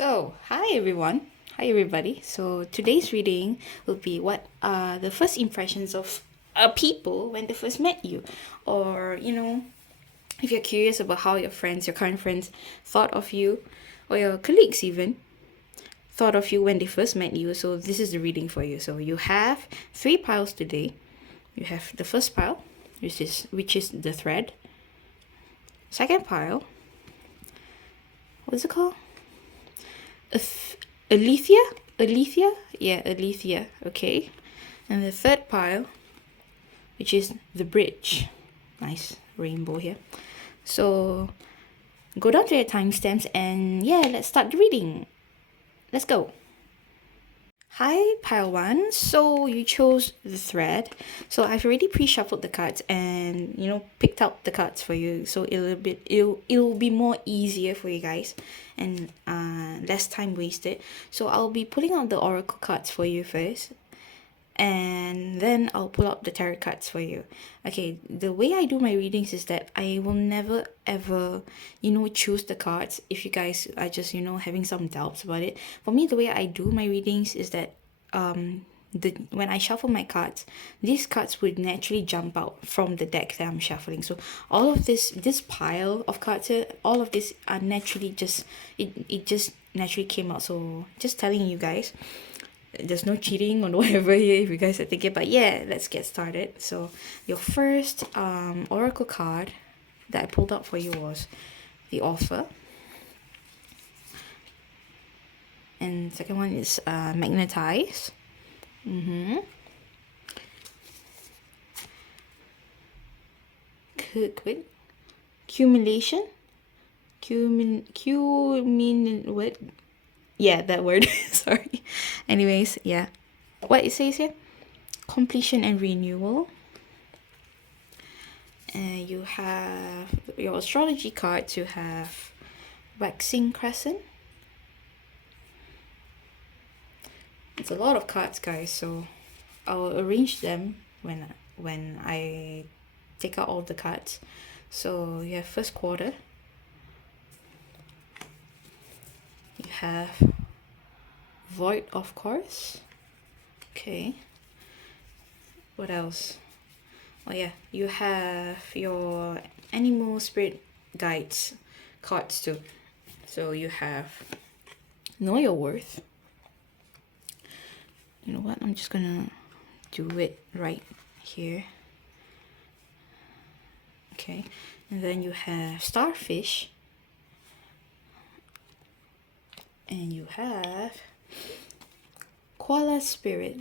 So, hi everyone. Hi everybody. So, today's reading will be what are the first impressions of people when they first met you. Or, if you're curious about how your friends, your current friends, thought of you, or your colleagues even, thought of you when they first met you. So, this is the reading for you. So, you have three piles today. You have the first pile, which is the thread. Second pile, what's it called? Alethea? Alethea? Yeah, Alethea. Okay. And the third pile, which is the bridge. Nice rainbow here. So go down to your timestamps and yeah, let's start the reading. Let's go. Hi, pile one. So you chose the thread. So I've already pre-shuffled the cards and picked out the cards for you. So it'll be more easier for you guys and less time wasted. So I'll be pulling out the oracle cards for you first, and then I'll pull out the tarot cards for you. Okay, the way I do my readings is that I will never ever, choose the cards if you guys are just, having some doubts about it. For me, the way I do my readings is that when I shuffle my cards, these cards would naturally jump out from the deck that I'm shuffling. So all of this pile of cards here, all of this are naturally just it just naturally came out. So just telling you guys, there's no cheating or whatever here if you guys are thinking, but yeah, let's get started. So your first oracle card that I pulled out for you was the Offer, and second one is Magnetize. Quit. Accumulation. What? Yeah, that word. Sorry. Anyways, yeah. What it says here? Completion and renewal. And you have your astrology cards. You have waxing crescent. It's a lot of cards, guys. So I'll arrange them when I take out all the cards. So you have first quarter. You have void, of course. Okay. What else? Oh yeah, you have your animal spirit guides cards too. So you have know your worth. You know what? I'm just gonna do it right here. Okay, and then you have starfish. And you have koala spirit.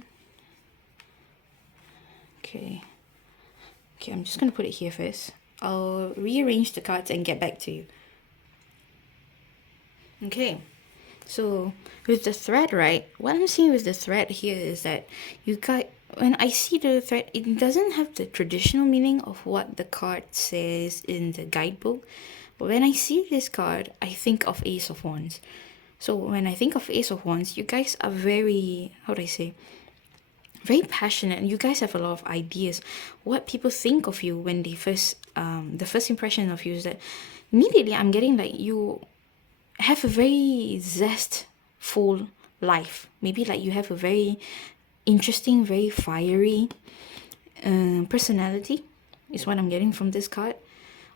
Okay, I'm just gonna put it here first. I'll rearrange the cards and get back to you. Okay, so with the thread, right, what I'm seeing with the thread here is that when I see the thread, it doesn't have the traditional meaning of what the card says in the guidebook. But when I see this card, I think of Ace of Wands. So when I think of Ace of Wands, you guys are very, how do I say, very passionate, and you guys have a lot of ideas. What people think of you when they the first impression of you is that immediately I'm getting like you have a very zestful life. Maybe like you have a very interesting, very fiery personality is what I'm getting from this card.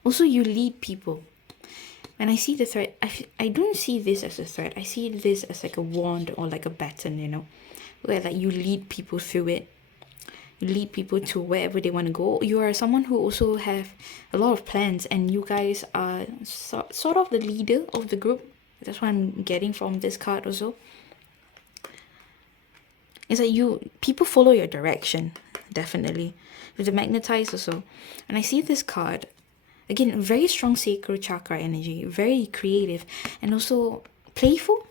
Also, you lead people. When I see the thread, I don't see this as a thread. I see this as like a wand or like a baton, where like you lead people through it. You lead people to wherever they want to go. You are someone who also have a lot of plans, and you guys are sort of the leader of the group. That's what I'm getting from this card also. It's like people follow your direction, definitely. With the Magnetize also. And I see this card, again, very strong sacral chakra energy, very creative, and also playful.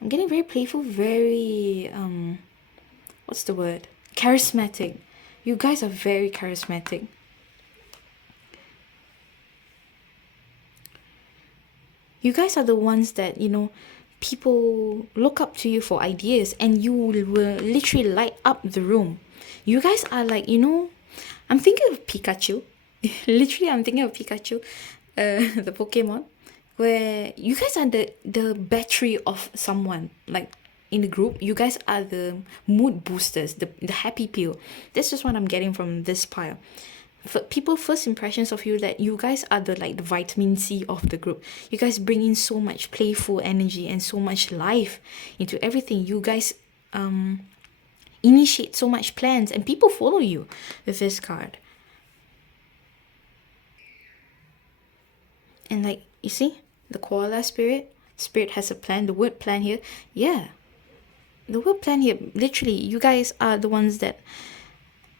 I'm getting very playful, very, what's the word? Charismatic. You guys are very charismatic. You guys are the ones that, people look up to you for ideas, and you will literally light up the room. You guys are like, I'm thinking of Pikachu. Literally, I'm thinking of Pikachu, the Pokemon. where you guys are the battery of someone, like in the group. You guys are the mood boosters, the happy pill. This is what I'm getting from this pile. For people first impressions of you, that you guys are the like the vitamin C of the group. You guys bring in so much playful energy and so much life into everything. You guys initiate so much plans, and people follow you with this card. And like, you see, the koala spirit has a plan. The word plan here, yeah, the word plan here, literally, you guys are the ones that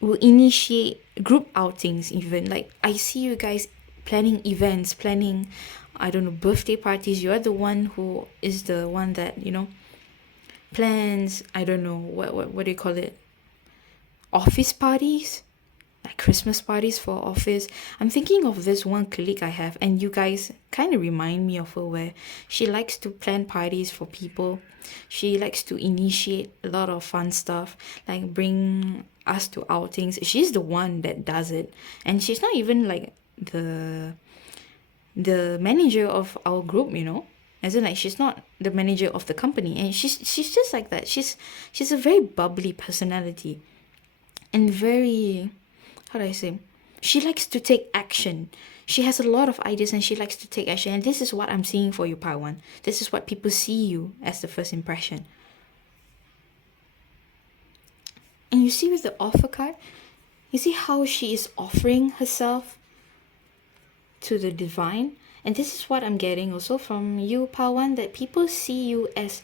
will initiate group outings. Even like, I see you guys planning events, planning, I don't know, birthday parties. You're the one who is the one that, you know, plans, I don't know, what do you call it, office parties, like Christmas parties for office. I'm thinking of this one colleague I have, and you guys kind of remind me of her, where she likes to plan parties for people. She likes to initiate a lot of fun stuff, like bring us to outings. She's the one that does it, and she's not even like the manager of our group, you know. As in, like, she's not the manager of the company, and she's just like that. She's a very bubbly personality, and very, how do I say, she likes to take action. She has a lot of ideas, and she likes to take action. And this is what I'm seeing for you, Paiwan. This is what people see you as, the first impression. And you see with the offer card, you see how she is offering herself to the divine. And this is what I'm getting also from you, Pawan, that people see you as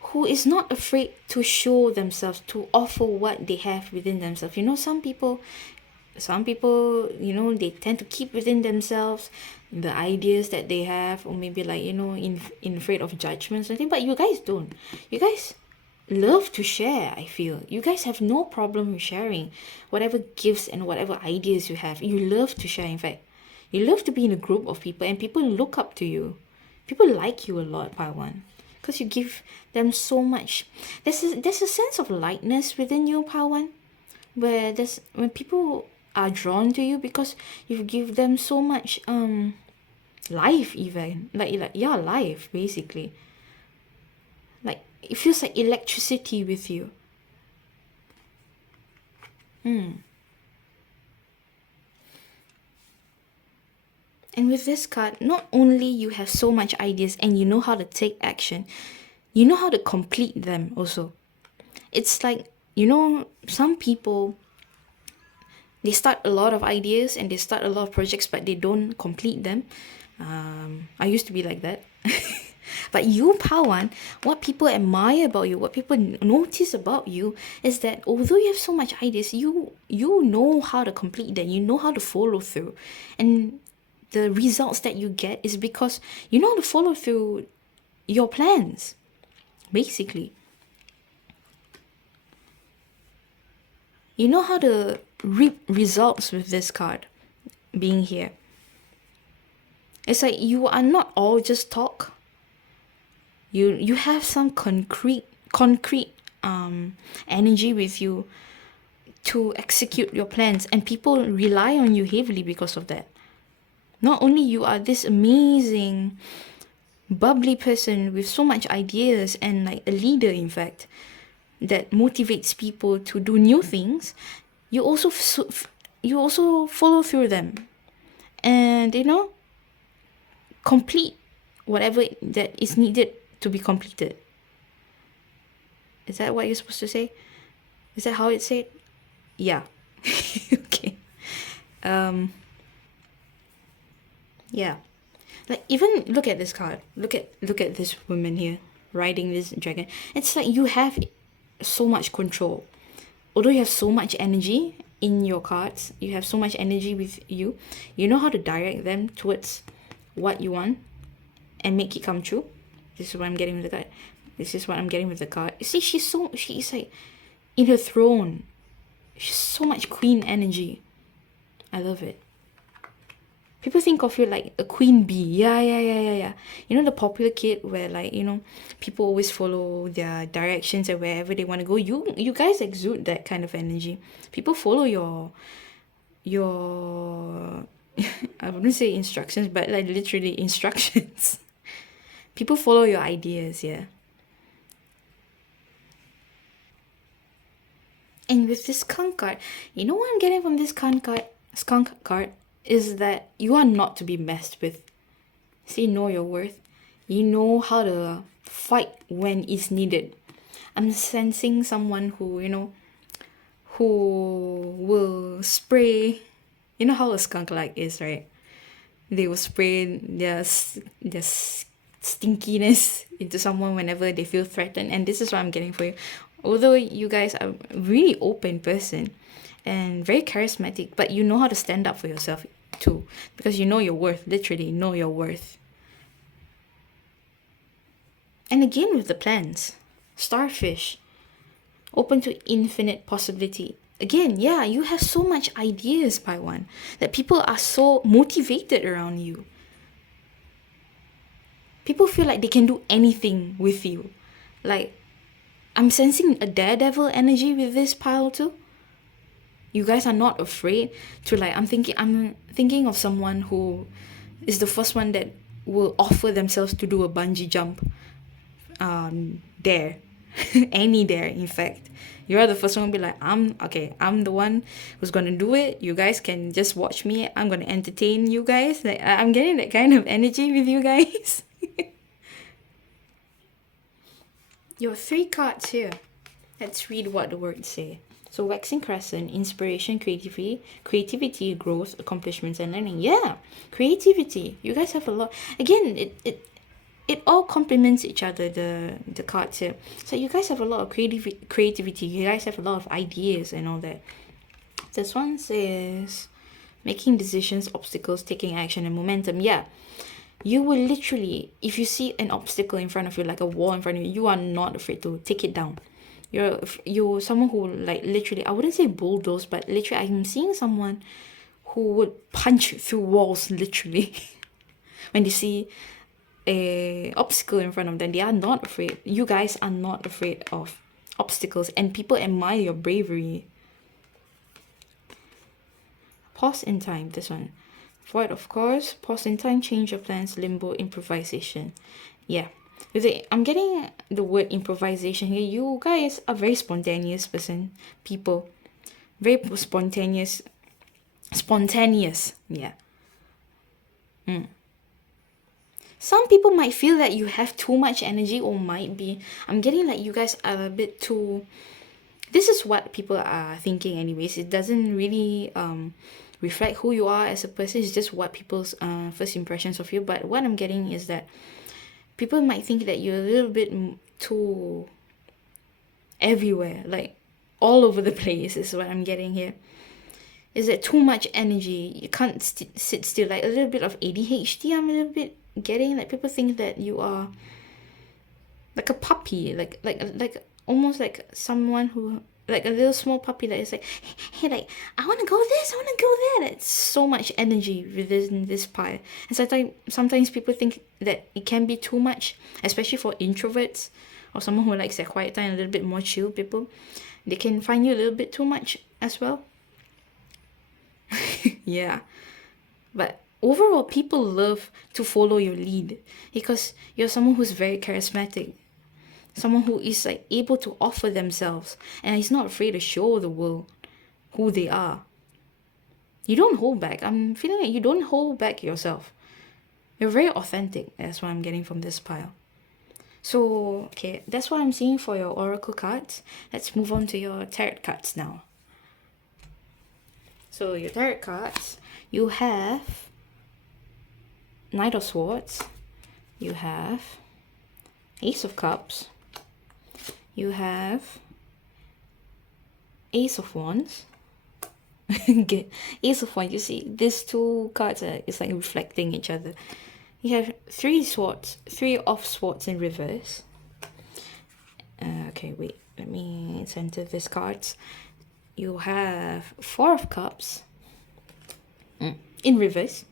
who is not afraid to show themselves, to offer what they have within themselves. You know, some people, you know, they tend to keep within themselves the ideas that they have, or maybe like, you know, in afraid of judgment or something. But you guys don't. You guys love to share. I feel you guys have no problem with sharing whatever gifts and whatever ideas you have. You love to share. In fact, you love to be in a group of people, and people look up to you. People like you a lot, Pawan, because you give them so much. There's a sense of lightness within you, Pawan, where when people are drawn to you because you give them so much life, even like yeah, life basically. Like, it feels like electricity with you. And with this card, not only you have so much ideas and you know how to take action, you know how to complete them also. It's like, you know, some people, they start a lot of ideas and they start a lot of projects, but they don't complete them. I used to be like that. But you, Pawan, what people admire about you, what people notice about you, is that although you have so much ideas, you know how to complete them. You know how to follow through. And the results that you get is because you know how to follow through your plans, basically. You know how to reap results with this card being here. It's like you are not all just talk. You have some concrete energy with you to execute your plans, and people rely on you heavily because of that. Not only you are this amazing bubbly person with so much ideas, and like a leader, in fact, that motivates people to do new things, you also follow through them, and you know, complete whatever that is needed to be completed. Is that what you're supposed to say? Is that how it's said? Yeah. Okay. Yeah. Like, even look at this card. Look at this woman here riding this dragon. It's like you have so much control. Although you have so much energy in your cards, you have so much energy with you, you know how to direct them towards what you want and make it come true. This is what I'm getting with the card. This is what I'm getting with the card. You see, she's like in her throne. She's so much queen energy. I love it. People think of you like a queen bee. Yeah. You know, the popular kid where, like, you know, people always follow their directions and wherever they want to go. You guys exude that kind of energy. People follow your I wouldn't say instructions, but like literally instructions. People follow your ideas, yeah. And with this skunk card, you know what I'm getting from this skunk card is that you are not to be messed with. See, know your worth. You know how to fight when it's needed. I'm sensing someone who, who will spray. You know how a skunk like is, right? They will spray their stinkiness into someone whenever they feel threatened, and this is what I'm getting for you. Although you guys are a really open person and very charismatic, but you know how to stand up for yourself too, because you know your worth. Literally know your worth. And again with the plans, starfish, open to infinite possibility. Again, yeah, you have so much ideas, Paiwan, that people are so motivated around you. People feel like they can do anything with you. Like, I'm sensing a daredevil energy with this pile too. You guys are not afraid to like, I'm thinking of someone who is the first one that will offer themselves to do a bungee jump. Dare. Any dare, in fact. You're the first one to be like, I'm the one who's gonna do it. You guys can just watch me. I'm gonna entertain you guys. Like, I'm getting that kind of energy with you guys. Your 3 cards here. Let's read what the words say. So waxing crescent, inspiration, creativity, growth, accomplishments, and learning. Yeah, creativity. You guys have a lot. Again, it all complements each other, the cards here. So you guys have a lot of creativity. You guys have a lot of ideas and all that. This one says making decisions, obstacles, taking action, and momentum. Yeah. You will literally, if you see an obstacle in front of you, like a wall in front of you, you are not afraid to take it down. You're someone who like literally, I wouldn't say bulldoze, but literally I'm seeing someone who would punch through walls literally when they see a obstacle in front of them. They are not afraid. You guys are not afraid of obstacles, and people admire your bravery. Pause in time, this one. Void, of course. Pause in time, change of plans, limbo, improvisation. Yeah. I'm getting the word improvisation here. You guys are very spontaneous people. Very spontaneous. Yeah. Some people might feel that you have too much energy, or might be. I'm getting like you guys are a bit too. This is what people are thinking anyways. It doesn't really reflect who you are as a person. It's just what people's first impressions of you. But what I'm getting is that people might think that you're a little bit too everywhere, like all over the place is what I'm getting here. Is that too much energy? You can't sit still. Like a little bit of ADHD, I'm a little bit getting. Like people think that you are like a puppy, like almost like someone who, like a little small puppy that is like, hey, like, I want to go this, I want to go there. That's so much energy within this pile. And sometimes people think that it can be too much, especially for introverts or someone who likes their quiet time, a little bit more chill people. They can find you a little bit too much as well. Yeah. But overall, people love to follow your lead because you're someone who's very charismatic. Someone who is like able to offer themselves and is not afraid to show the world who they are. You don't hold back. I'm feeling like you don't hold back yourself. You're very authentic. That's what I'm getting from this pile. So, okay, that's what I'm seeing for your oracle cards. Let's move on to your tarot cards now. So, your tarot cards, you have Knight of Swords, you have Ace of Cups, you have Ace of Wands. Ace of Wands, you see, these two cards is like reflecting each other. You have 3 of swords in reverse. Okay, wait, let me center these cards. You have 4 of Cups in reverse.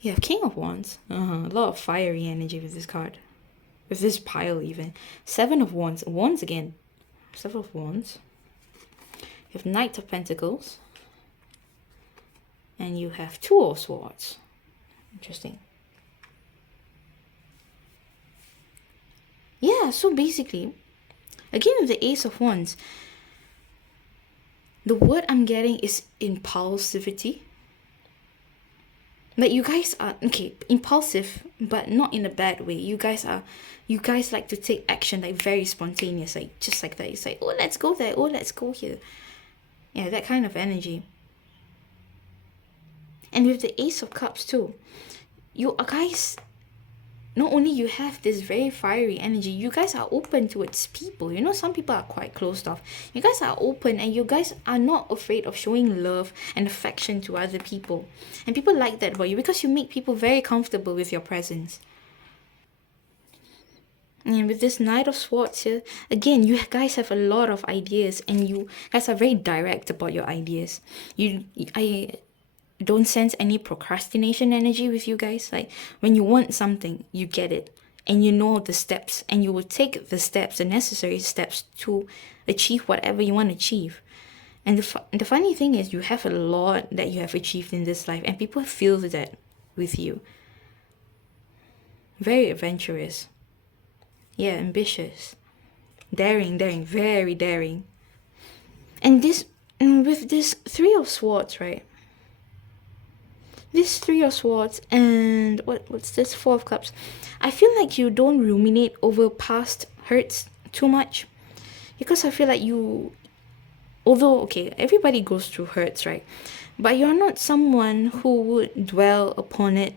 You have King of Wands. A lot of fiery energy with this card. With this pile even. 7 of Wands. Wands again. 7 of Wands. You have Knight of Pentacles. And you have Two of Swords. Interesting. Yeah, so basically, again with the Ace of Wands, the word I'm getting is impulsivity. But you guys are okay, impulsive, but not in a bad way. You guys like to take action, like very spontaneous, like just like that. It's like, oh, let's go there, oh, let's go here. Yeah, that kind of energy. And with the Ace of Cups too, you guys, not only you have this very fiery energy, you guys are open towards people. You know, some people are quite closed off. You guys are open, and you guys are not afraid of showing love and affection to other people. And people like that about you because you make people very comfortable with your presence. And with this Knight of Swords here, again, you guys have a lot of ideas, and you guys are very direct about your ideas. I don't sense any procrastination energy with you guys. Like when you want something, you get it, and you know the steps, and you will take the steps, the necessary steps to achieve whatever you want to achieve. And the funny thing is, you have a lot that you have achieved in this life, and people feel that with you. Very adventurous. Yeah, ambitious. Daring, very daring. And with this Three of Swords, right? This Three of Swords and what's this Four of Cups? I feel like you don't ruminate over past hurts too much, because I feel like you, although okay, everybody goes through hurts, right? But you're not someone who would dwell upon it.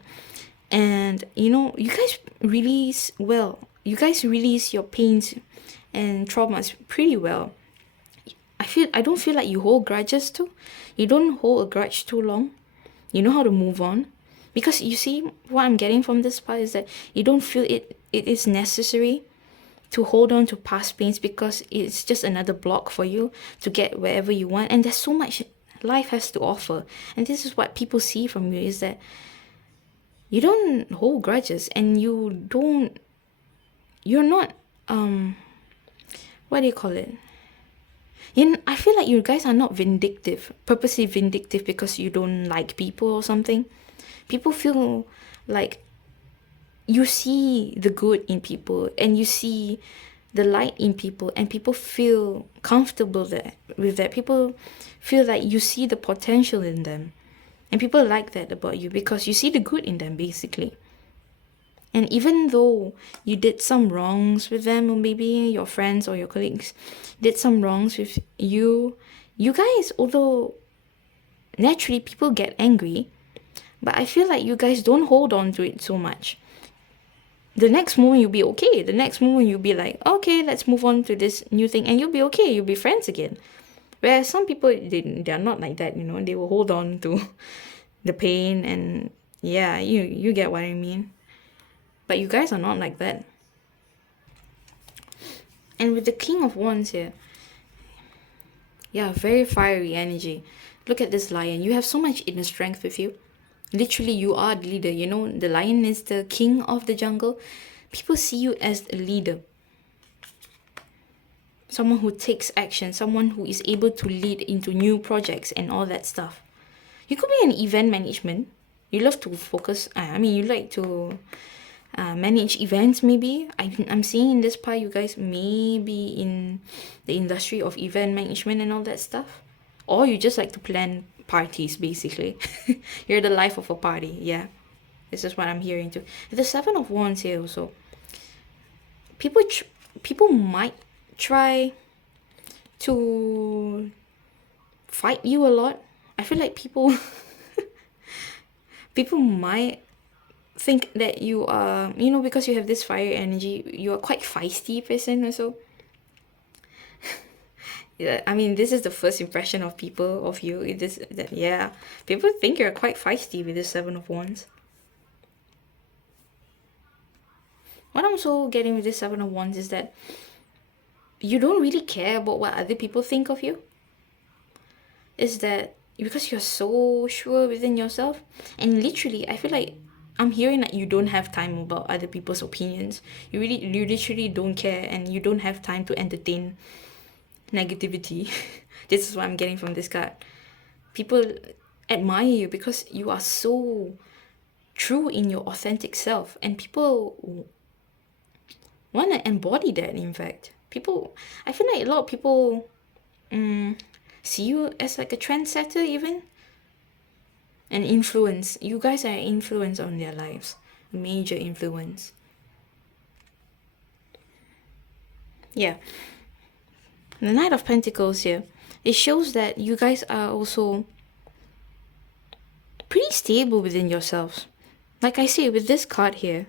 And you guys release well. You guys release your pains and traumas pretty well. I don't feel like you hold grudges too. You don't hold a grudge too long. You know how to move on. Because you see, what I'm getting from this part is that you don't feel it is necessary to hold on to past pains, because it's just another block for you to get wherever you want. And there's so much life has to offer. And this is what people see from you, is that you don't hold grudges, and you're not what do you call it? I feel like you guys are not vindictive, purposely vindictive because you don't like people or something. People feel like you see the good in people, and you see the light in people, and people feel comfortable with that. People feel like you see the potential in them, and people like that about you because you see the good in them, basically. And even though you did some wrongs with them, or maybe your friends or your colleagues did some wrongs with you, you guys, although naturally people get angry, but I feel like you guys don't hold on to it so much. The next moment you'll be okay. The next moment you'll be like, okay, let's move on to this new thing, and you'll be okay. You'll be friends again. Whereas some people, they're not like that, they will hold on to the pain, and yeah, you get what I mean. But you guys are not like that. And with the King of Wands here, yeah, very fiery energy. Look at this lion. You have so much inner strength with you. Literally, you are the leader. The lion is the king of the jungle. People see you as a leader. Someone who takes action. Someone who is able to lead into new projects and all that stuff. You could be an event management. You love to focus. You like to manage events, maybe. I'm seeing in this part you guys may be in the industry of event management and all that stuff. Or you just like to plan parties, basically. You're the life of a party, yeah. This is what I'm hearing too. The Seven of Wands here also. People might try to fight you a lot. I feel like people might think that you are, because you have this fire energy, you are quite feisty person also. Yeah, this is the first impression of people of you. People think you're quite feisty with this Seven of Wands. What I'm also getting with this Seven of Wands is that you don't really care about what other people think of you. Is that because you're so sure within yourself, and literally, I feel like I'm hearing that you don't have time about other people's opinions. You literally don't care, and you don't have time to entertain negativity. This is what I'm getting from this card. People, admire you because you are so true in your authentic self, and people want to embody that. In fact, people, I feel like a lot of people see you as like a trendsetter, even an influence. You guys are an influence on their lives, a major influence. Yeah, the Knight of Pentacles here, it shows that you guys are also pretty stable within yourselves. Like I say with this card here,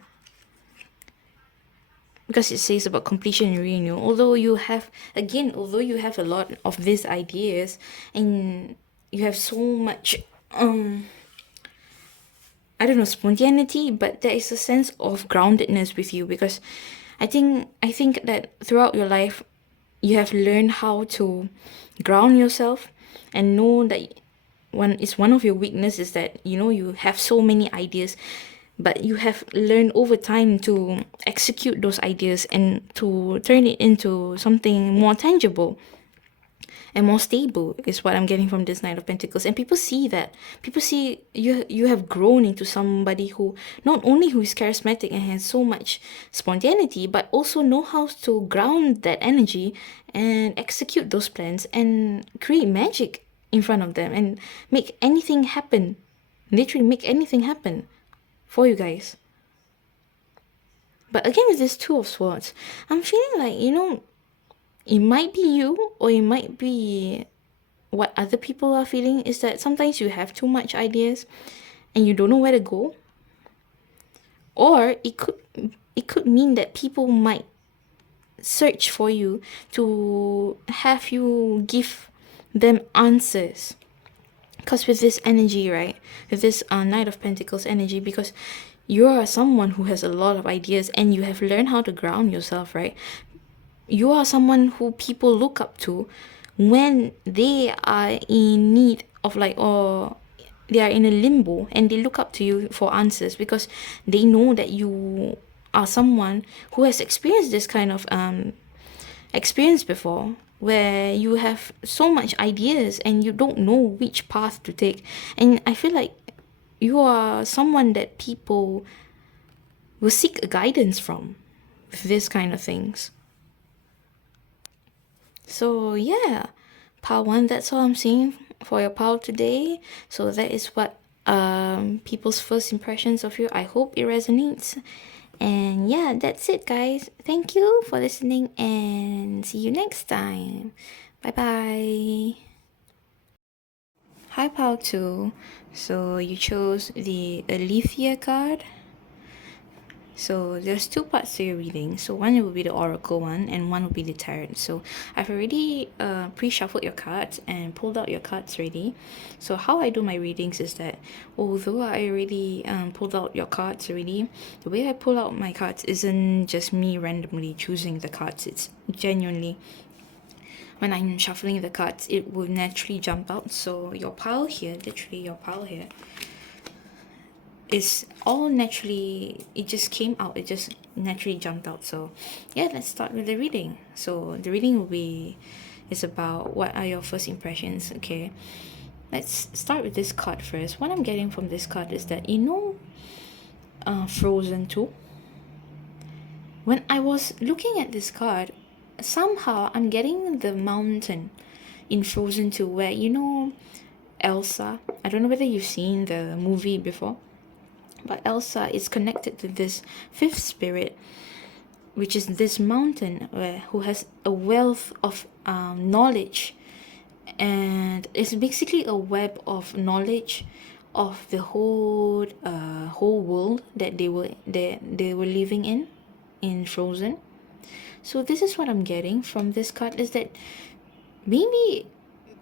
because it says about completion and renewal, although you have, again, although you have a lot of these ideas and you have so much I don't know, spontaneity, but there is a sense of groundedness with you, because I think that throughout your life you have learned how to ground yourself and know that one of your weaknesses, that you have so many ideas, but you have learned over time to execute those ideas and to turn it into something more tangible and more stable, is what I'm getting from this Knight of Pentacles. And people see that. People see you have grown into somebody who not only who is charismatic and has so much spontaneity, but also know how to ground that energy and execute those plans and create magic in front of them and make anything happen. Literally make anything happen for you guys. But again, with this Two of Swords, I'm feeling like, it might be you, or it might be what other people are feeling, is that sometimes you have too much ideas and you don't know where to go. Or it could mean that people might search for you to have you give them answers. Because with this energy, right, with this Knight of Pentacles energy, because you are someone who has a lot of ideas and you have learned how to ground yourself, right? You are someone who people look up to when they are in need of, like, or they are in a limbo, and they look up to you for answers, because they know that you are someone who has experienced this kind of experience before, where you have so much ideas and you don't know which path to take. And I feel like you are someone that people will seek a guidance from with this kind of things. So yeah, pile one, that's all I'm seeing for your pile today. So that is what people's first impressions of you. I hope it resonates. And yeah, that's it, guys. Thank you for listening and see you next time. Bye bye. Hi, pile two. So you chose the Alethea card. So there's two parts to your reading. So one will be the oracle one, and one will be the tarot. So I've already pre-shuffled your cards and pulled out your cards already. So how I do my readings is that, although I already pulled out your cards already, the way I pull out my cards isn't just me randomly choosing the cards. It's genuinely, when I'm shuffling the cards, it will naturally jump out. So your pile here, literally your pile here, is all naturally, it just came out, it just naturally jumped out. So yeah, let's start with the reading. So the reading will be, is about what are your first impressions. Okay, let's start with this card first. What I'm getting from this card is that, Frozen 2, when I was looking at this card, somehow I'm getting the mountain in Frozen 2, where Elsa, I don't know whether you've seen the movie before, but Elsa is connected to this fifth spirit, which is this mountain, who has a wealth of knowledge, and it's basically a web of knowledge of the whole world that they were living in Frozen. So this is what I'm getting from this card, is that maybe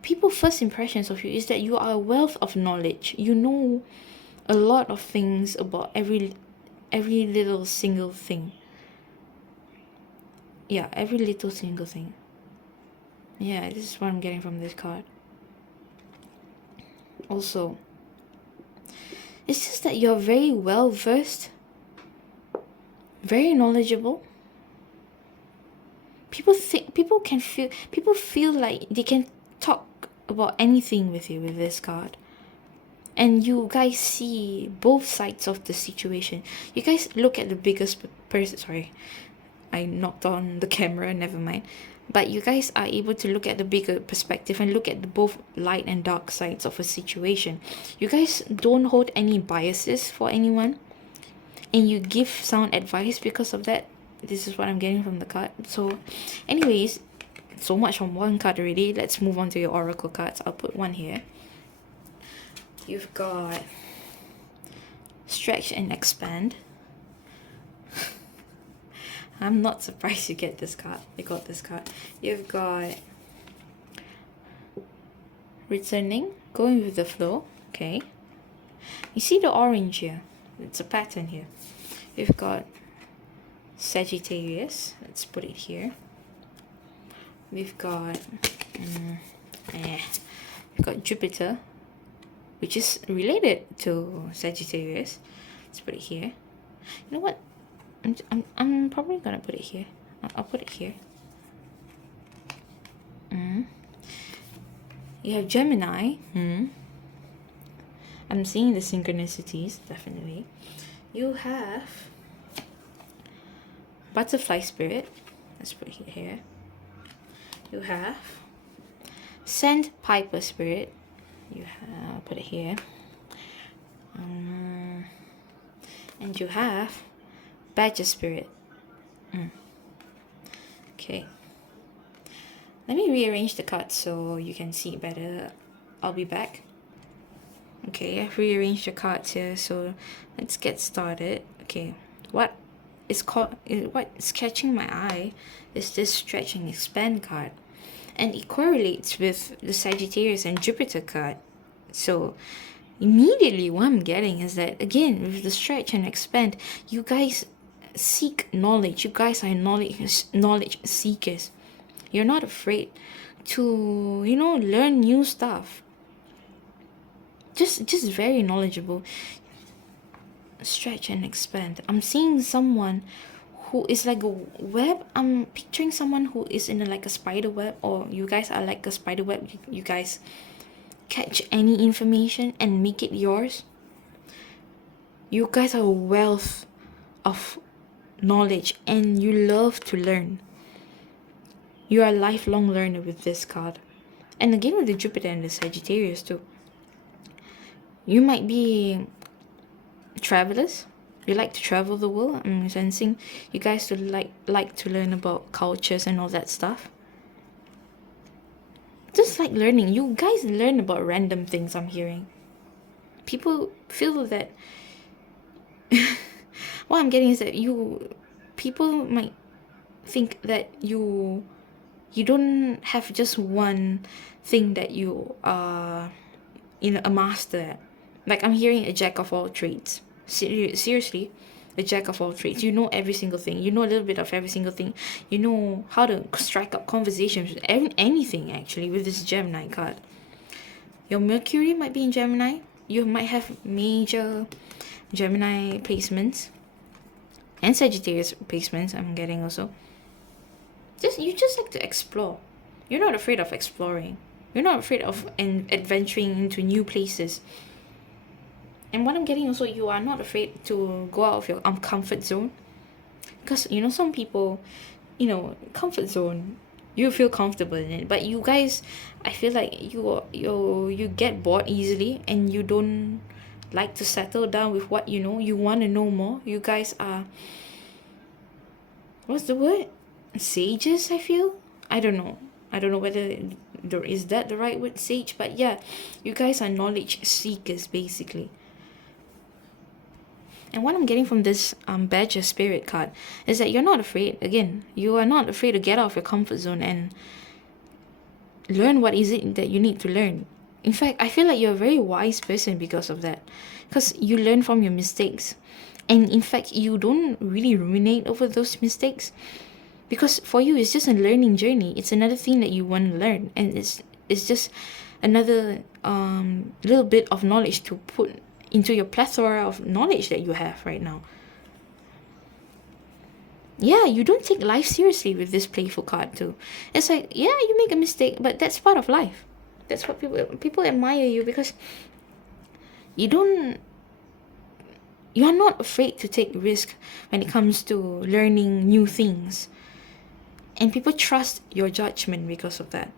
people first impressions of you is that you are a wealth of knowledge. You know a lot of things about every little single thing. Yeah, every little single thing. Yeah, this is what I'm getting from this card. Also, it's just that you're very well versed, very knowledgeable. People feel like they can talk about anything with you with this card. and you guys see both sides of the situation. You guys look at the biggest person. Sorry, I knocked on the camera, never mind. But you guys are able to look at the bigger perspective and look at the both light and dark sides of a situation. You guys don't hold any biases for anyone, and you give sound advice because of that. This is what I'm getting from the card. So anyways, so much on one card already. Let's move on to your oracle cards. I'll put one here. You've got stretch and expand. I'm not surprised you get this card. You got this card. You've got returning, going with the flow. Okay. You see the orange here? It's a pattern here. You've got Sagittarius. Let's put it here. We've got we've got Jupiter, which is related to Sagittarius. Let's put it here. You know what? I'm probably gonna put it here. I'll put it here. You have Gemini. I'm seeing the synchronicities, definitely. You have Butterfly Spirit. Let's put it here. You have Sandpiper Spirit. You have, put it here. And you have Badger Spirit. Okay. Let me rearrange the cards so you can see it better. I'll be back. Okay, I've rearranged the cards here, so let's get started. Okay, what's catching my eye is this stretch and expand card, and it correlates with the Sagittarius and Jupiter card. So immediately what I'm getting is that, again, with the stretch and expand, you guys seek knowledge. You guys are knowledge seekers. You're not afraid to, learn new stuff. Just very knowledgeable. Stretch and expand. I'm seeing someone who is like a web. I'm picturing someone who is in like a spider web, or you guys are like a spider web. You guys catch any information and make it yours. You guys are a wealth of knowledge and you love to learn. You are a lifelong learner with this card. And again with the Jupiter and the Sagittarius too. You might be travelers. You like to travel the world. I'm sensing you guys to like to learn about cultures and all that stuff. Just like learning. You guys learn about random things, I'm hearing. People feel that what I'm getting is that people might think that you don't have just one thing that you are a master at. Like I'm hearing a jack of all trades. Seriously, a jack of all trades. You know every single thing. You know a little bit of every single thing. You know how to strike up conversations with anything, actually, with this Gemini card. Your Mercury might be in Gemini. You might have major Gemini placements and Sagittarius placements, I'm getting also. You just like to explore. You're not afraid of exploring. You're not afraid of adventuring into new places. And what I'm getting also, you are not afraid to go out of your comfort zone. Because, some people, comfort zone, you feel comfortable in it. But you guys, I feel like you get bored easily and you don't like to settle down with what you know. You want to know more. You guys are, what's the word? Sages, I feel. I don't know whether there is that the right word, sage, but yeah, you guys are knowledge seekers basically. And what I'm getting from this Badger Spirit card is that you're not afraid. Again, you are not afraid to get out of your comfort zone and learn what is it that you need to learn. In fact, I feel like you're a very wise person because of that, because you learn from your mistakes, and in fact you don't really ruminate over those mistakes. Because for you, it's just a learning journey. It's another thing that you want to learn. And it's just another little bit of knowledge to put into your plethora of knowledge that you have right now. Yeah, you don't take life seriously with this playful card too. It's like, yeah, you make a mistake, but that's part of life. That's what people admire you, because you're not afraid to take risk when it comes to learning new things. And people trust your judgment because of that.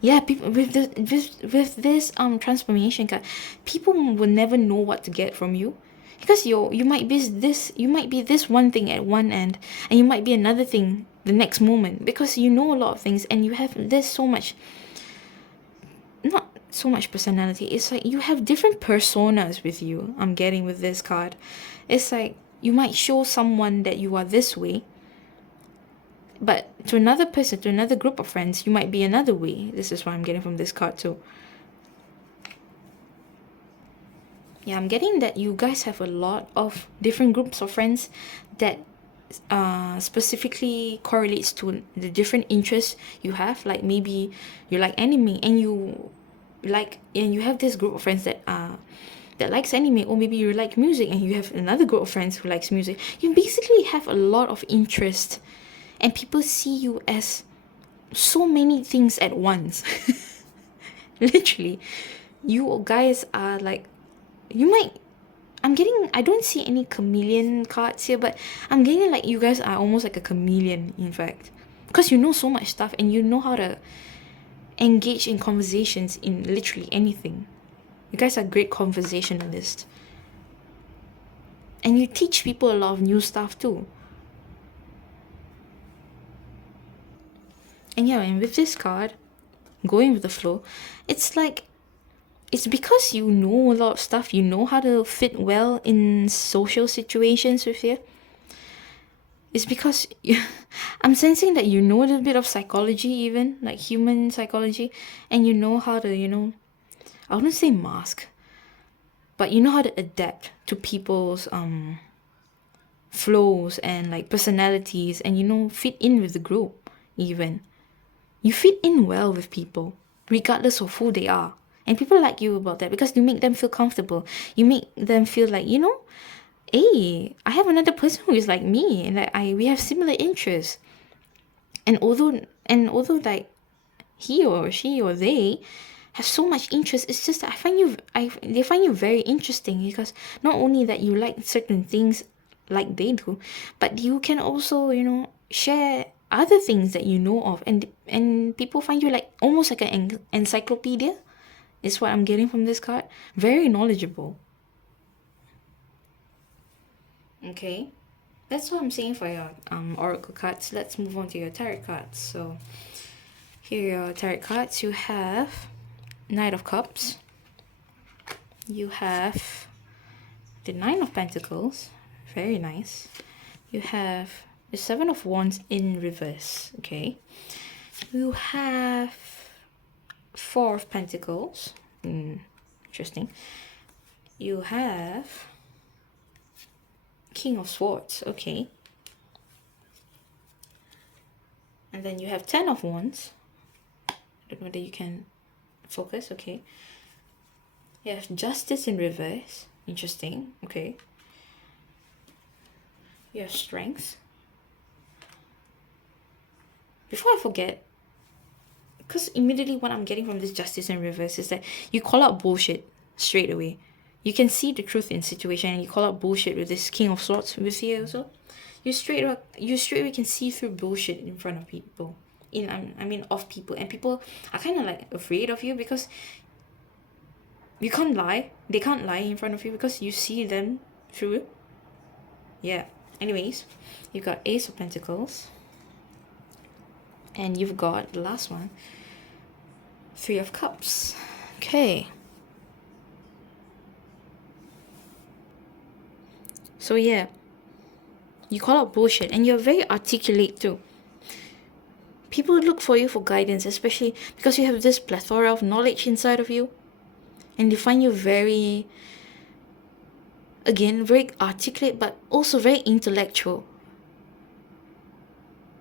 Yeah, people with this transformation card, people will never know what to get from you, because you might be this one thing at one end, and you might be another thing the next moment, because you know a lot of things and you have this so much, not so much personality. It's like you have different personas with you. I'm getting with this card. It's like you might show someone that you are this way, but to another person, to another group of friends, you might be another way. This is what I'm getting from this card too. Yeah, I'm getting that you guys have a lot of different groups of friends that specifically correlates to the different interests you have. Like maybe you like anime and you have this group of friends that likes anime, or maybe you like music and you have another group of friends who likes music. You basically have a lot of interest, and people see you as so many things at once. Literally, you guys are like, you might, I don't see any chameleon cards here, but I'm getting like you guys are almost like a chameleon, in fact, because you know so much stuff and you know how to engage in conversations in literally anything. You guys are great conversationalists, and you teach people a lot of new stuff too. And yeah, and with this card, going with the flow, it's like, it's because you know a lot of stuff. You know how to fit well in social situations with you. It's because I'm sensing that you know a little bit of psychology, even like human psychology, and you know how to, I wouldn't say mask, but you know how to adapt to people's flows and like personalities, and fit in with the group. Even you fit in well with people regardless of who they are, and people like you about that because you make them feel comfortable. You make them feel like, hey, I have another person who is like me, and like we have similar interests. And although like he or she or they have so much interest, it's just that they find you very interesting, because not only that you like certain things like they do, but you can also, share other things that you know of, and people find you like almost like an encyclopedia, is what I'm getting from this card. Very knowledgeable. Okay, that's what I'm saying for your oracle cards. Let's move on to your tarot cards. So here are your tarot cards. You have Knight of Cups. You have the Nine of Pentacles. Very nice. You have the Seven of Wands in reverse. Okay. You have Four of Pentacles. Interesting. You have King of Swords. Okay. And then you have Ten of Wands. I don't know whether you can focus. Okay. You have Justice in reverse. Interesting. Okay. You have Strength. Before I forget, because immediately what I'm getting from this Justice in reverse is that you call out bullshit straight away. You can see the truth in situation, and you call out bullshit with this King of Swords with you also. You straight away can see through bullshit in front of people. Of people, and people are kind of like afraid of you because you can't lie. They can't lie in front of you because you see them through. Yeah. Anyways, you've got Ace of Pentacles. And you've got the last one, Three of Cups. Okay. So yeah, you call out bullshit, and you're very articulate too. People look for you for guidance, especially because you have this plethora of knowledge inside of you, and they find you very articulate, but also very intellectual.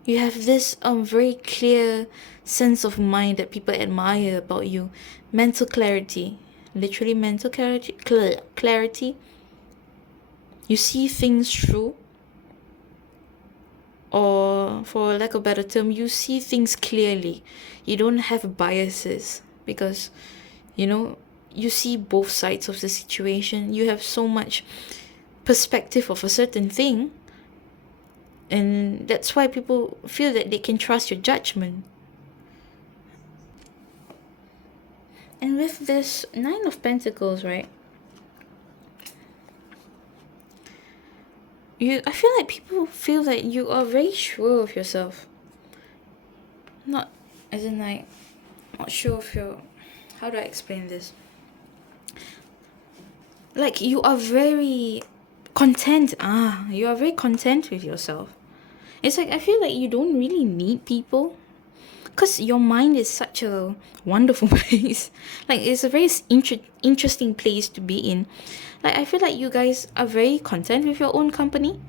You have this very clear sense of mind that people admire about you. Mental clarity. Literally mental clarity. You see things through. Or for lack of a better term, you see things clearly. You don't have biases because, you see both sides of the situation. You have so much perspective of a certain thing, and that's why people feel that they can trust your judgment. And with this Nine of Pentacles, right? I feel like people feel that you are very sure of yourself. Not as in like, not sure of your, how do I explain this? Like you are very content. You are very content with yourself. It's like I feel like you don't really need people, because your mind is such a wonderful place. Like it's a very interesting place to be in. Like I feel like you guys are very content with your own company.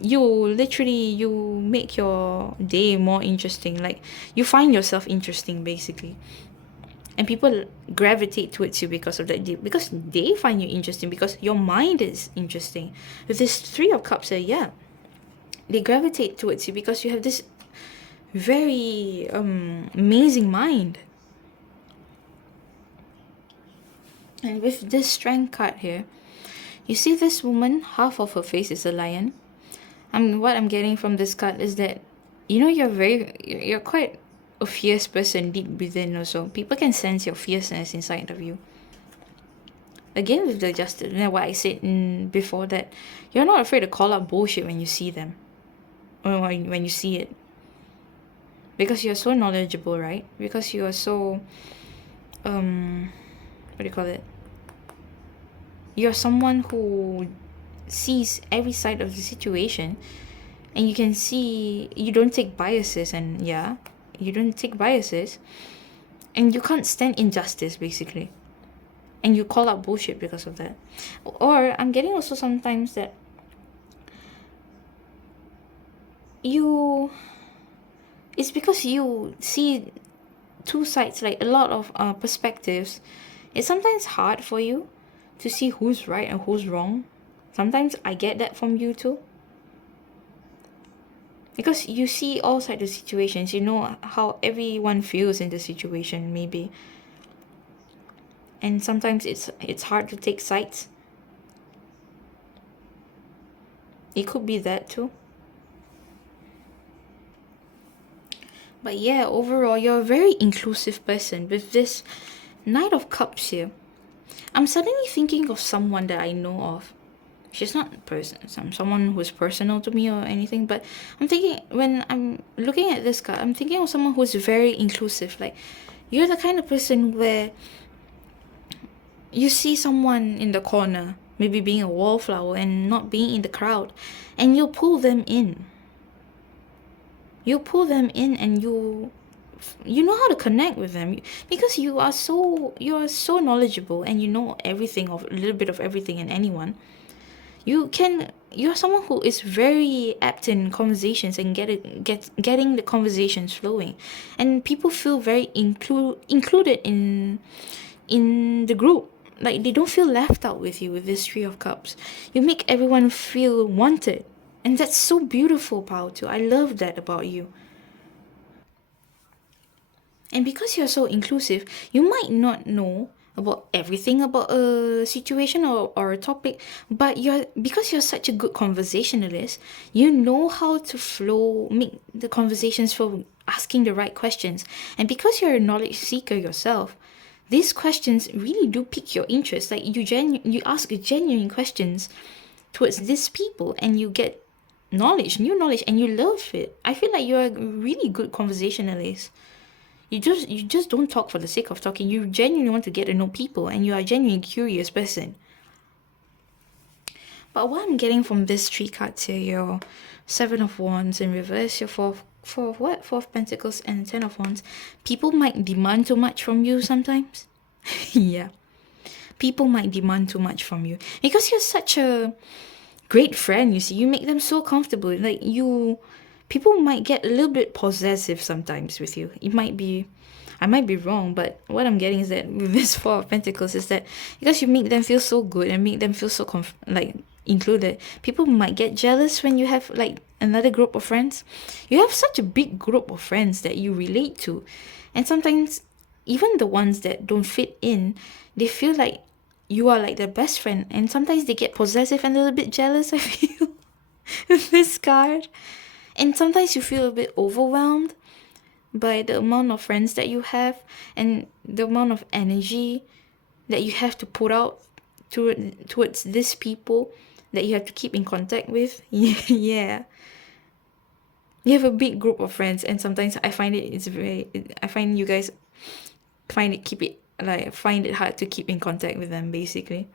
You make your day more interesting. Like you find yourself interesting basically, and people gravitate towards you because of that, because they find you interesting, because your mind is interesting. With this Three of Cups here, yeah, they gravitate towards you because you have this very amazing mind. And with this Strength card here, you see this woman, half of her face is a lion. What I'm getting from this card is that, you're quite a fierce person deep within also. People can sense your fierceness inside of you. Again, with the Justice, what I said before, that you're not afraid to call out bullshit when you see them, or when you see it, because you're so knowledgeable, right? Because you are so what do you call it? You're someone who sees every side of the situation, and you can see, you don't take biases, and and you can't stand injustice basically, and you call out bullshit because of that. Or I'm getting also sometimes that it's because you see two sides, like a lot of perspectives. It's sometimes hard for you to see who's right and who's wrong. Sometimes I get that from you too, because you see all sides of situations. You know how everyone feels in the situation maybe, and sometimes it's hard to take sides. It could be that too. But yeah, overall, you're a very inclusive person. With this Knight of Cups here, I'm suddenly thinking of someone that I know of. She's not someone who's personal to me or anything, but I'm thinking, when I'm looking at this card, I'm thinking of someone who's very inclusive. Like, you're the kind of person where you see someone in the corner, maybe being a wallflower and not being in the crowd, and you'll pull them in. You pull them in, and you know how to connect with them, because you are so knowledgeable, and you know everything, of a little bit of everything and anyone. You're someone who is very apt in conversations and getting the conversations flowing, and people feel very included in the group. Like, they don't feel left out with you. With this Three of Cups, you make everyone feel wanted, and that's so beautiful, Pao too. I love that about you. And because you're so inclusive, you might not know about everything about a situation or a topic, but because you're such a good conversationalist, you know how to make the conversations flow, asking the right questions. And because you're a knowledge seeker yourself, these questions really do pique your interest. Like, you ask genuine questions towards these people, and you get new knowledge, and you love it. I feel like you're a really good conversationalist. You just don't talk for the sake of talking. You genuinely want to get to know people, and you are a genuinely curious person. But what I'm getting from these three cards here, your Seven of Wands in reverse, your Four of Pentacles, and Ten of Wands, people might demand too much from you sometimes. Yeah. People might demand too much from you, because you're such a great friend. You see, you make them so comfortable. Like, people might get a little bit possessive sometimes with you. I might be wrong, but what I'm getting is that with this Four of Pentacles is that because you make them feel so good and make them feel so included, people might get jealous when you have like another group of friends. You have such a big group of friends that you relate to, and sometimes even the ones that don't fit in, they feel like you are like their best friend, and sometimes they get possessive and a little bit jealous, I feel, with this card. And sometimes you feel a bit overwhelmed by the amount of friends that you have and the amount of energy that you have to put out towards these people that you have to keep in contact with. Yeah. You have a big group of friends, and sometimes I find you guys find it hard to keep in contact with them, basically.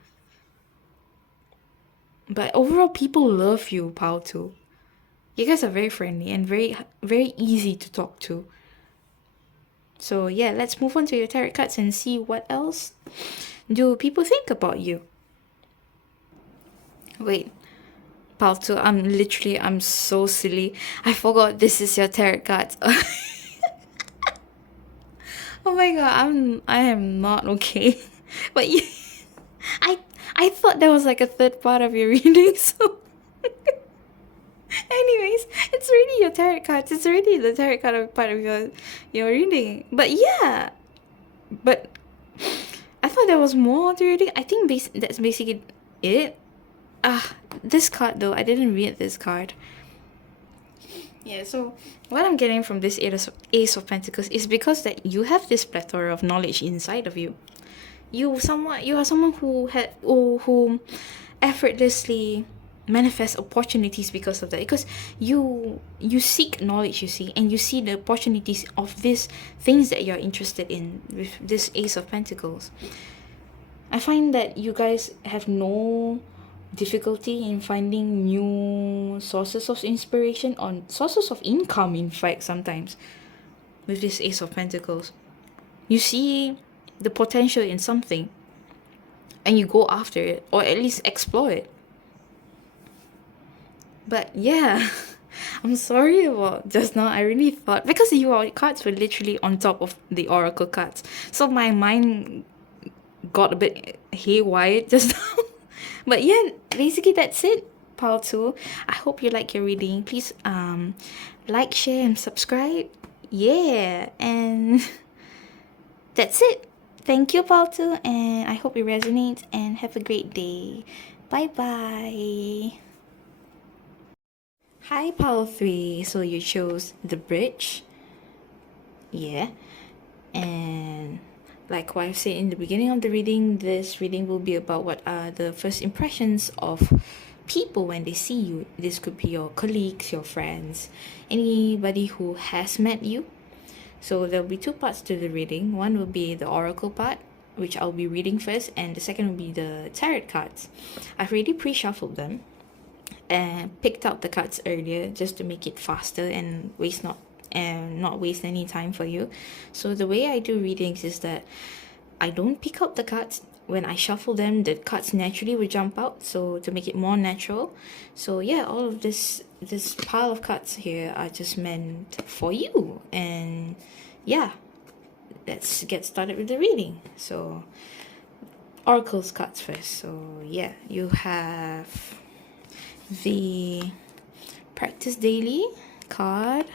But overall, people love you, Pal, too. You guys are very friendly and very easy to talk to. So yeah, let's move on to your tarot cards and see what else do people think about you. Wait, Palto, I'm so silly. I forgot this is your tarot cards. Oh my god, I am not okay. But yeah, I I thought that was like a third part of your reading, so anyways, it's already your tarot cards. It's already the tarot card of part of your reading. But yeah, but I thought there was more to reading. I think that's basically it. This card though, I didn't read this card. Yeah, so what I'm getting from this Ace of Pentacles is because that you have this plethora of knowledge inside of you. You are someone who effortlessly manifest opportunities because of that. Because you seek knowledge, you see, and you see the opportunities of these things that you're interested in with this Ace of Pentacles. I find that you guys have no difficulty in finding new sources of inspiration or sources of income, in fact, sometimes with this Ace of Pentacles. You see the potential in something and you go after it, or at least explore it. But yeah, I'm sorry about just now. I really thought, because your cards were literally on top of the oracle cards, so my mind got a bit haywire just now. But yeah, basically that's it, Pal 2. I hope you like your reading. Please like, share, and subscribe. Yeah, and that's it. Thank you, Pal 2, and I hope it resonates, and have a great day. Bye bye. Hi, Pal 3. So you chose the bridge. Yeah. And like what I said in the beginning of the reading, this reading will be about what are the first impressions of people when they see you. This could be your colleagues, your friends, anybody who has met you. So there'll be two parts to the reading. One will be the oracle part, which I'll be reading first, and the second will be the tarot cards. I've already pre-shuffled them and picked out the cards earlier just to make it faster and not waste any time for you. So the way I do readings is that I don't pick out the cards. When I shuffle them, the cards naturally will jump out, so to make it more natural. So yeah, all of this pile of cards here are just meant for you. And yeah, let's get started with the reading. So oracles cards first. So yeah, you have the practice daily card.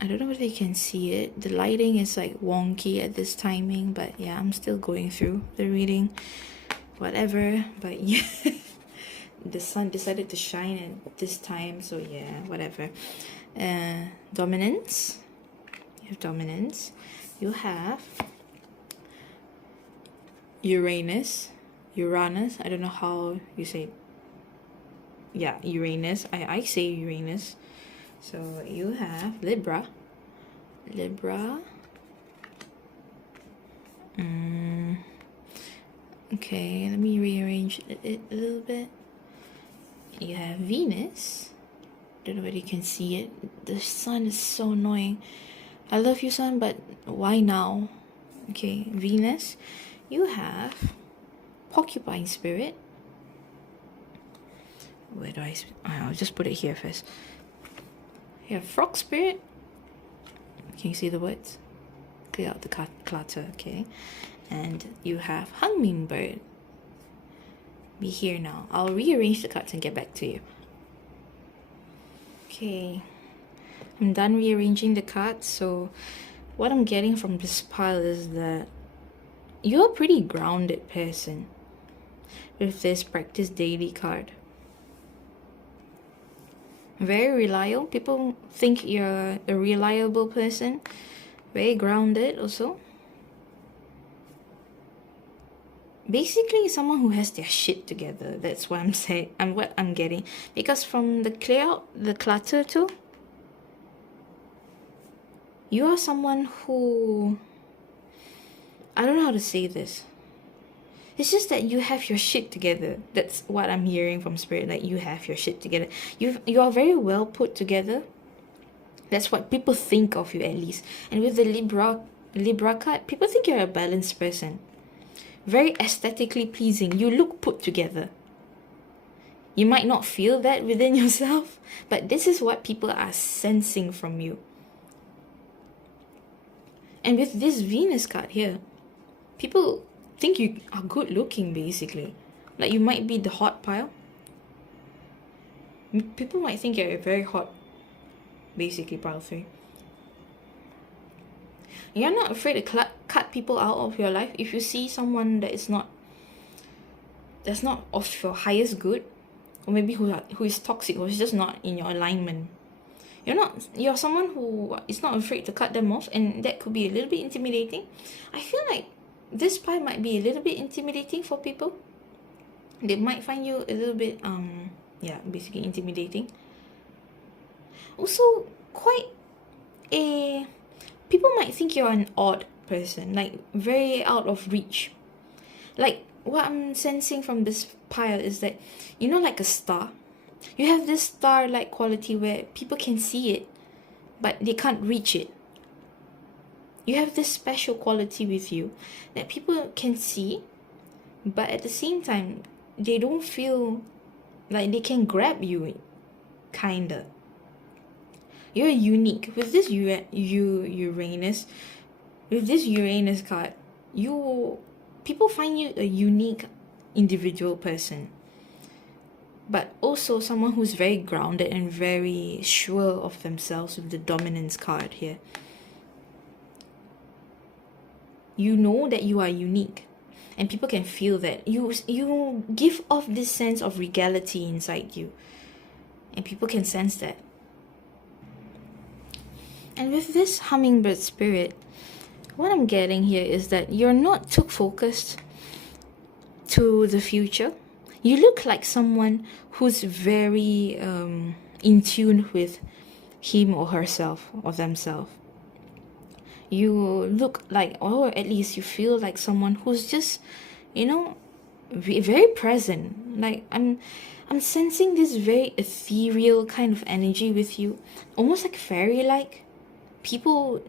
I don't know whether you can see it. The lighting is like wonky at this timing, but yeah, I'm still going through the reading. Whatever, but yeah. The sun decided to shine at this time, so yeah, whatever. Dominance. You have dominance. You have Uranus. I don't know how you say it. Yeah, Uranus. I say Uranus. So you have Libra. Okay, let me rearrange it a little bit. You have Venus. Don't know whether you can see it. The sun is so annoying. I love you, sun, but why now? Okay, Venus. You have Porcupine Spirit. Where do I'll just put it here first. You have Frog Spirit. Can you see the words? Clear out the clutter, okay. And you have Hummingbird. Be here now. I'll rearrange the cards and get back to you. Okay. I'm done rearranging the cards, so what I'm getting from this pile is that you're a pretty grounded person with this practice daily card. Very reliable. People think you're a reliable person. Very grounded also. Basically someone who has their shit together. That's what I'm saying, and what I'm getting. Because from the clear out, the clutter too, you are someone who, I don't know how to say this. It's just that you have your shit together. That's what I'm hearing from Spirit. Like, you have your shit together. You are very well put together. That's what people think of you, at least. And with the Libra card, people think you're a balanced person. Very aesthetically pleasing. You look put together. You might not feel that within yourself, but this is what people are sensing from you. And with this Venus card here, people think you are good looking, basically. Like, you might be the hot pile. People might think you're very hot, basically, pile 3. You're not afraid to cut people out of your life. If you see someone that's not of your highest good, or maybe who is toxic, or is just not in your alignment, you're someone who is not afraid to cut them off, and that could be a little bit intimidating. I feel like this pie might be a little bit intimidating for people. They might find you a little bit basically intimidating. Also, people might think you're an odd person, like very out of reach. Like, what I'm sensing from this pile is that, like a star, you have this star-like quality where people can see it, but they can't reach it. You have this special quality with you that people can see, but at the same time, they don't feel like they can grab you, kinda. You're unique. With this Uranus, with this Uranus card, people find you a unique individual person, but also someone who's very grounded and very sure of themselves with the dominance card here. You know that you are unique, and people can feel that. You give off this sense of regality inside you, and people can sense that. And with this hummingbird spirit, what I'm getting here is that you're not too focused to the future. You look like someone who's very in tune with him or herself or themselves. You look like, or at least you feel like someone who's just, very present. Like, I'm sensing this very ethereal kind of energy with you, almost like fairy-like. People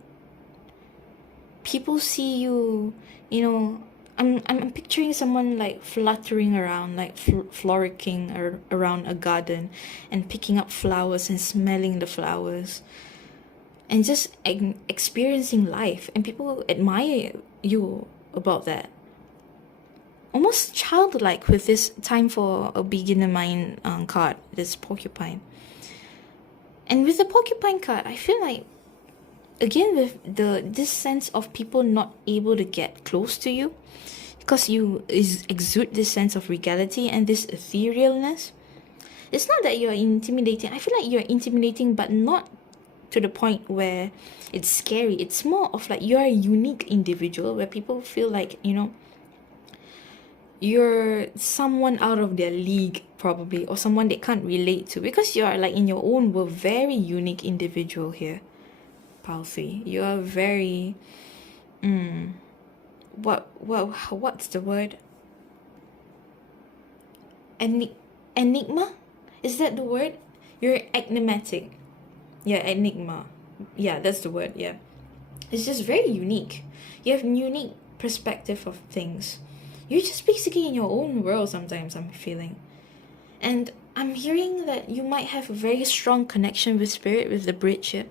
see you, I'm picturing someone like fluttering around, like frolicking around a garden and picking up flowers and smelling the flowers and just experiencing life, and people admire you about that. Almost childlike with this time for a beginner mind card, this porcupine. And with the porcupine card, I feel like, again, with this sense of people not able to get close to you, because you exude this sense of regality and this etherealness. It's not that you're intimidating. I feel like you're intimidating, but not to the point where it's scary. It's more of like you're a unique individual where people feel like, you're someone out of their league, probably, or someone they can't relate to, because you're like in your own world, very unique individual here. Palsy, you are very what's the word? Enigma? Is that the word? You're enigmatic. Yeah, enigma. Yeah, that's the word. Yeah, it's just very unique. You have unique perspective of things. You're just basically in your own world sometimes, I'm feeling. And I'm hearing that you might have a very strong connection with spirit, with the bridge here.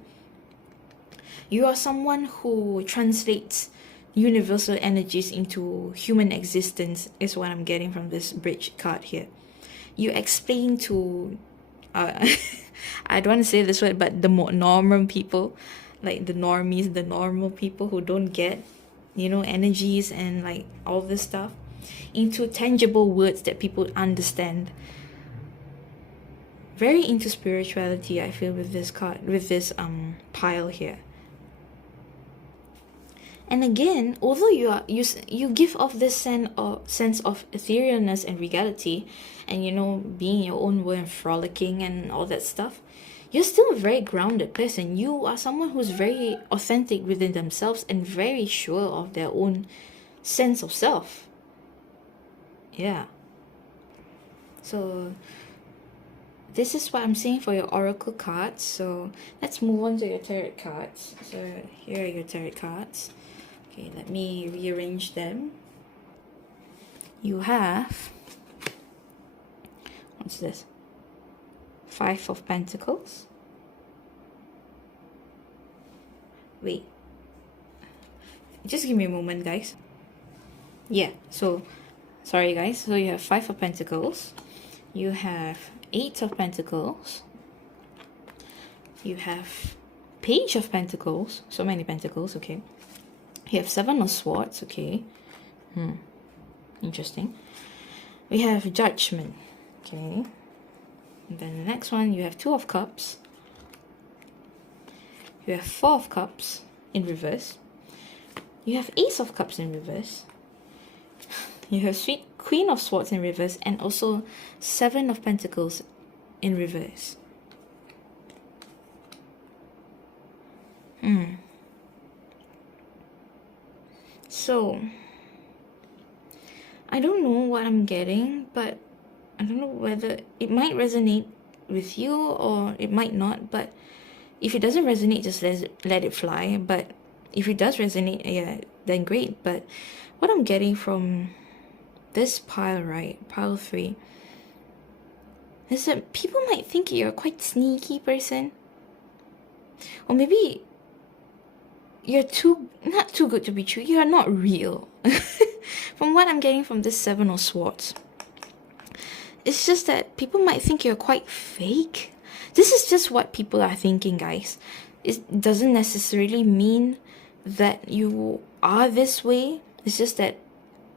You are someone who translates universal energies into human existence, is what I'm getting from this bridge card here. You explain to, I don't want to say this word, but the more normal people, like the normies, the normal people who don't get, energies and like all this stuff, into tangible words that people understand. Very into spirituality, I feel, with this card, with this pile here. And again, although you give off this sense of etherealness and regality, and being your own way and frolicking and all that stuff, you're still a very grounded person. You are someone who's very authentic within themselves and very sure of their own sense of self. Yeah. So this is what I'm seeing for your oracle cards. So let's move on to your tarot cards. So here are your tarot cards. Okay, let me rearrange them. You have, what's this? 5 of Pentacles. Wait. Just give me a moment, guys. Yeah, so, sorry guys. So you have 5 of Pentacles. You have 8 of Pentacles. You have Page of Pentacles. So many Pentacles, okay. You have 7 of Swords, okay. Interesting. We have Judgment, okay. And then the next one, you have 2 of Cups. You have 4 of Cups in reverse. You have Ace of Cups in reverse. You have Queen of Swords in reverse, and also 7 of Pentacles in reverse. So, I don't know what I'm getting, but I don't know whether it might resonate with you or it might not. But if it doesn't resonate, just let it fly. But if it does resonate, yeah, then great. But what I'm getting from this pile, right, pile 3, is that people might think you're a quite sneaky person, or maybe you're not too good to be true. You are not real. From what I'm getting from this 7 of Swords, it's just that people might think you're quite fake. This is just what people are thinking, guys. It doesn't necessarily mean that you are this way. It's just that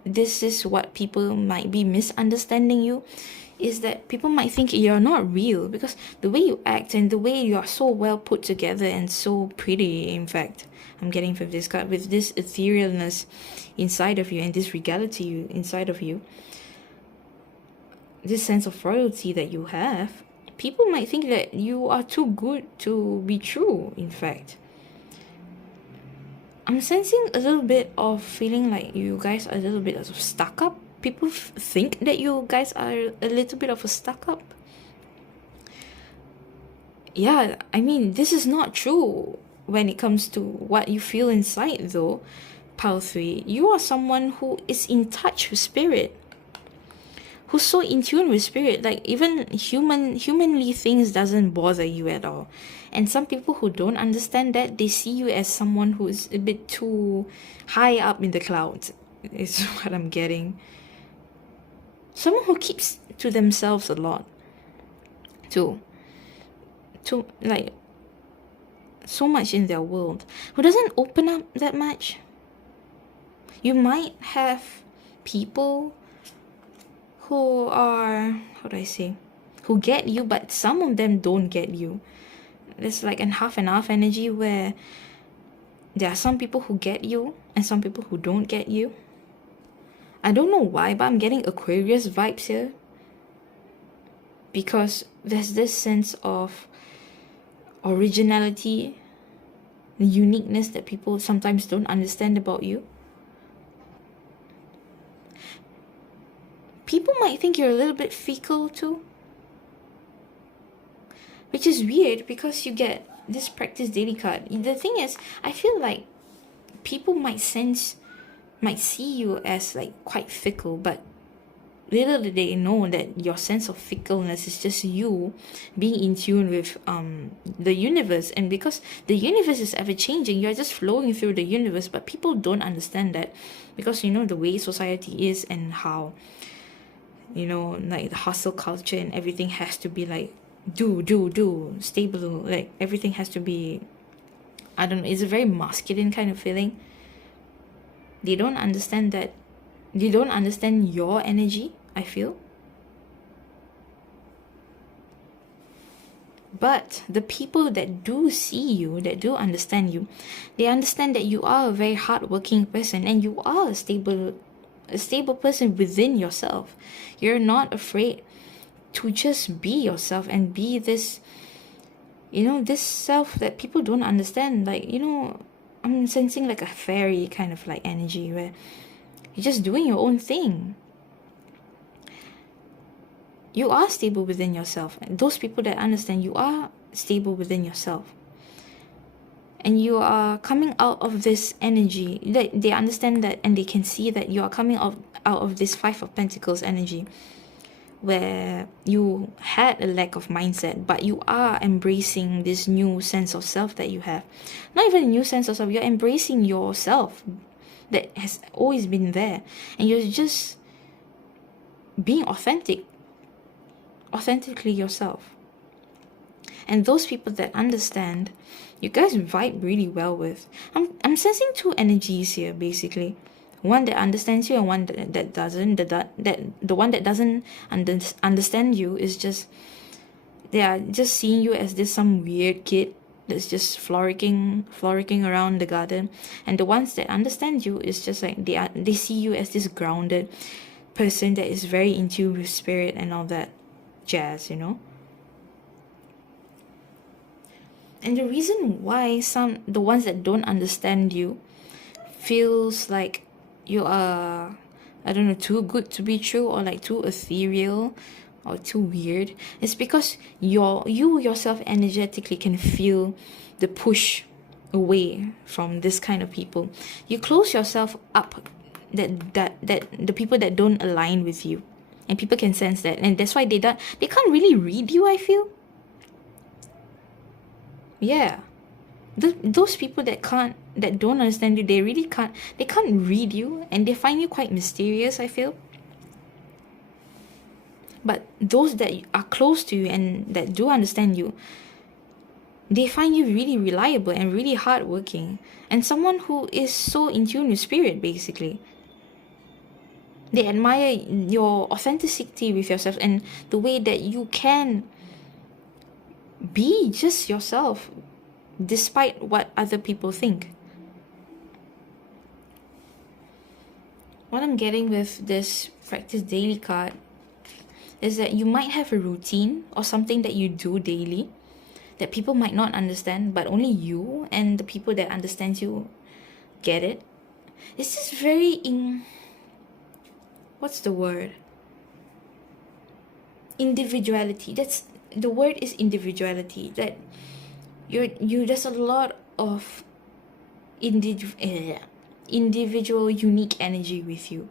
this is what people might be misunderstanding you, is that people might think you're not real because the way you act and the way you are so well put together and so pretty, in fact, I'm getting from this card, with this etherealness inside of you and this regality inside of you, this sense of royalty that you have, people might think that you are too good to be true, in fact. I'm sensing a little bit of feeling like you guys are a little bit of stuck up. People think that you guys are a little bit of a stuck up. Yeah, I mean, this is not true when it comes to what you feel inside, though. Pile 3, you are someone who is in touch with spirit, who's so in tune with spirit. Like, even humanly things doesn't bother you at all. And some people who don't understand that, they see you as someone who is a bit too high up in the clouds, is what I'm getting. Someone who keeps to themselves a lot, to like so much in their world, who doesn't open up that much. You might have people who are, how do I say, who get you, but some of them don't get you. There's like an half and half energy where there are some people who get you and some people who don't get you. I don't know why, but I'm getting Aquarius vibes here, because there's this sense of originality, the uniqueness that people sometimes don't understand about you. People might think you're a little bit fickle too, which is weird because you get this Practice Daily card. The thing is, I feel like people might see you as like quite fickle, but little do they know that your sense of fickleness is just you being in tune with the universe. And because the universe is ever changing, you're just flowing through the universe, but people don't understand that because the way society is and how like the hustle culture and everything has to be like do stable, like everything has to be I don't know, it's a very masculine kind of feeling. They don't understand that. They don't understand your energy, I feel. But the people that do see you, that do understand you, they understand that you are a very hardworking person and you are a stable person within yourself. You're not afraid to just be yourself and be this, this self that people don't understand. Like, I'm sensing like a fairy kind of like energy where you're just doing your own thing. You are stable within yourself. And those people that understand you are stable within yourself. And you are coming out of this energy. They understand that, and they can see that you are coming out of this Five of Pentacles energy, where you had a lack of mindset, but you are embracing this new sense of self that you have. Not even a new sense of self, you're embracing yourself that has always been there. And you're just being authentically yourself. And those people that understand, you guys vibe really well with. I'm sensing two energies here, basically. One that understands you and one that doesn't. The one that doesn't understand you is just, they are just seeing you as this some weird kid that's just frolicking around the garden. And the ones that understand you is just like they see you as this grounded person that is very in tune with spirit and all that jazz, And the reason why the ones that don't understand you feels like you are, I don't know, too good to be true, or like too ethereal or too weird, is because you yourself energetically can feel the push away from this kind of people. You close yourself up that the people that don't align with you, and people can sense that, and that's why they can't really read you, I feel. Yeah, those people that don't understand you, they can't read you, and they find you quite mysterious, I feel. But those that are close to you and that do understand you, they find you really reliable and really hardworking, and someone who is so in tune with spirit, basically. They admire your authenticity with yourself and the way that you can be just yourself despite what other people think. What I'm getting with this practice daily card is that you might have a routine or something that you do daily that people might not understand, but only you and the people that understand you get it. It's just very what's the word? Individuality. That's the word, is individuality. That there's a lot of individual unique energy with you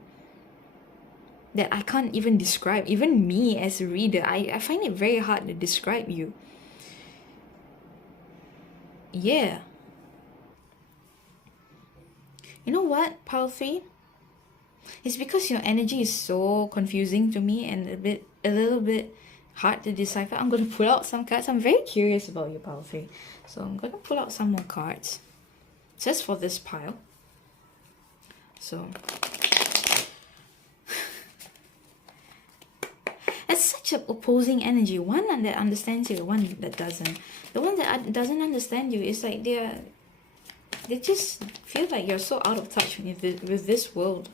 that I can't even describe. Even me as a reader, I find it very hard to describe you. Yeah. You know what, Pile 3? It's because your energy is so confusing to me and a little bit hard to decipher. I'm going to pull out some cards. I'm very curious about your Pile 3. So I'm going to pull out some more cards just for this pile. So it's such an opposing energy. One that understands you, one that doesn't. The one that doesn't understand you is like they just feel like you're so out of touch with this world.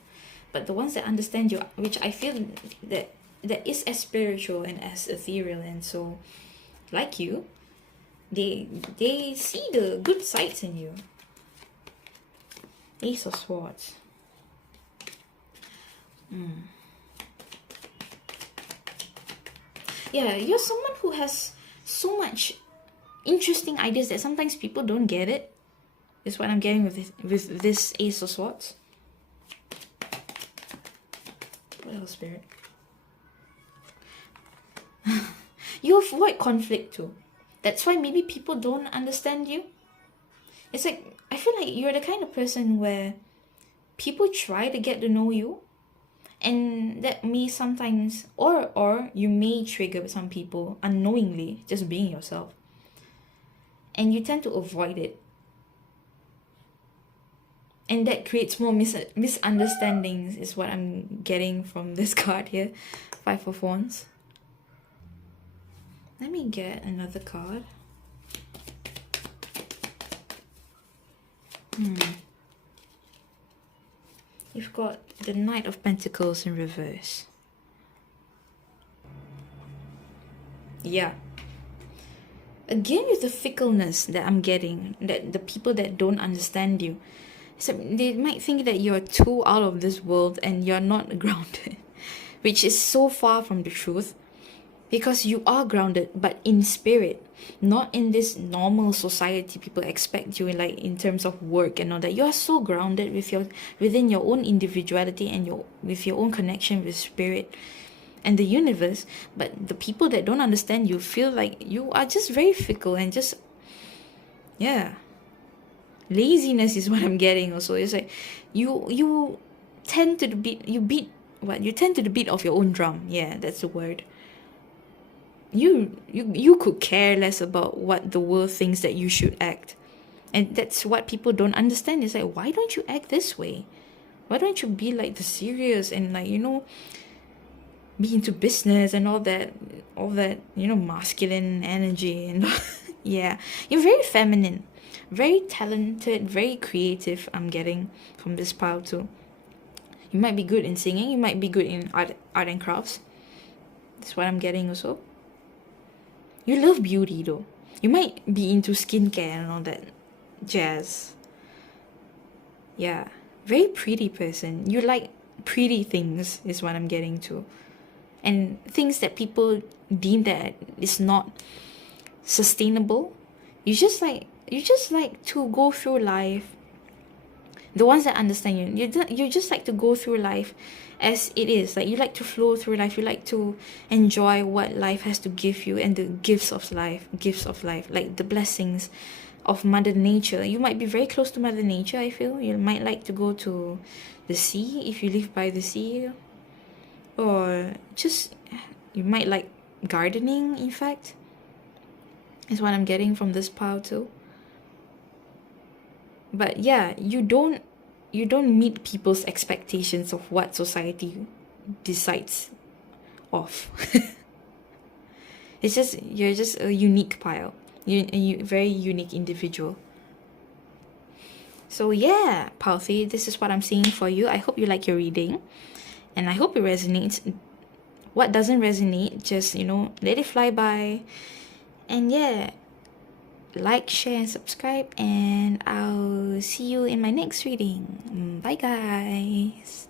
But the ones that understand you, which I feel that is as spiritual and as ethereal and so like you, they see the good sides in you. Ace of Swords. Yeah, you're someone who has so much interesting ideas that sometimes people don't get it. Is what I'm getting with this Ace of Swords. What else, Spirit? You avoid conflict too. That's why maybe people don't understand you. It's like, I feel like you're the kind of person where people try to get to know you, and that may sometimes, or you may trigger some people unknowingly just being yourself, and you tend to avoid it. And that creates more misunderstandings is what I'm getting from this card here. Five of Wands. Let me get another card. You've got the Knight of Pentacles in reverse. Yeah. Again, with the fickleness that I'm getting, that the people that don't understand you, so they might think that you're too out of this world and you're not grounded, which is so far from the truth. Because you are grounded, but in spirit, not in this normal society people expect you in, like in terms of work and all that. You are so grounded within your own individuality and with your own connection with spirit and the universe. But the people that don't understand you feel like you are just very fickle and just, yeah, laziness is what I'm getting. Also, it's like you tend to you tend to the beat of your own drum. Yeah, that's the word. You could care less about what the world thinks that you should act. And that's what people don't understand. It's like, why don't you act this way? Why don't you be like the serious and like, be into business and all that, masculine energy and yeah. You're very feminine, very talented, very creative, I'm getting from this pile too. You might be good in singing, you might be good in art and crafts. That's what I'm getting also. You love beauty though. You might be into skincare and all that jazz. Yeah. Very pretty person. You like pretty things is what I'm getting to. And things that people deem that is not sustainable. You just like to go through life. The ones that understand you just like to go through life as it is. Like you like to flow through life. You like to enjoy what life has to give you and the gifts of life, like the blessings of Mother Nature. You might be very close to Mother Nature, I feel. You might like to go to the sea if you live by the sea, or just you might like gardening, in fact, is what I'm getting from this pile too. But yeah, you don't meet people's expectations of what society decides of. You're just a unique pile. You very unique individual. So yeah, Palthy, this is what I'm seeing for you. I hope you like your reading, and I hope it resonates. What doesn't resonate, just let it fly by. And yeah, like, share, and subscribe, and I'll see you in my next reading. Bye, guys.